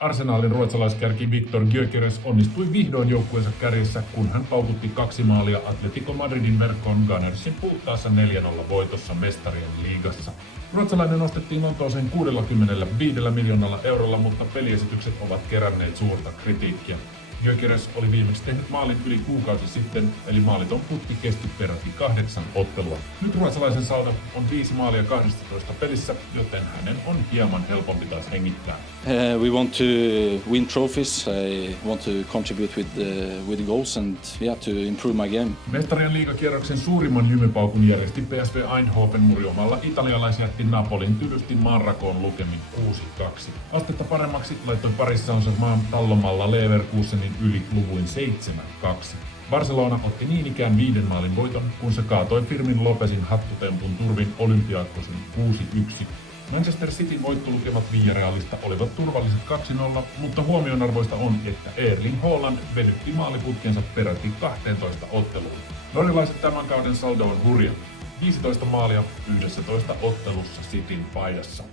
Arsenalin ruotsalaiskärki Viktor Gyökeres onnistui vihdoin joukkueensa kärjessä, kun hän paukutti 2 maalia Atletico Madridin verkkoon Gunnersin puhtaassa 4-0 voitossa Mestarien liigassa. Ruotsalainen nostettiin Lontooseen 65 miljoonalla eurolla, mutta peliesitykset ovat keränneet suurta kritiikkiä. Gyökeres oli viimeksi tehnyt maalin yli kuukausi sitten, eli maaliton putki kesti peräti 8 ottelua. Nyt ruotsalaisen saldo on 5 maalia 12 pelissä, joten hänen on hieman helpompi taas hengittää. We want to win trophies. I want to contribute with goals and to improve my game. Mestarien liigakierroksen suurimman jymypaukun järjesti PSV Eindhoven murjomalla italialaisjätti Napolin tylysti Marrakoon lukemin 6-2. Astetta paremmaksi laittoi Paris Saint-Germain tallomalla Leverkusenin yli luvuin 7-2. Barcelona otti niin ikään 5 maalin voiton, kun se kaatoi Firmin Lopesin hattutempun turvin Olympiakosin 6-1. Manchester Cityn voittolukemat Villarrealista olivat turvalliset 2-0, mutta huomionarvoista on, että Erling Haaland venytti maaliputkensa peräti 12 otteluun. Norjalaisen tämän kauden saldo on hurja. 15 maalia 11 ottelussa Cityn paidassa.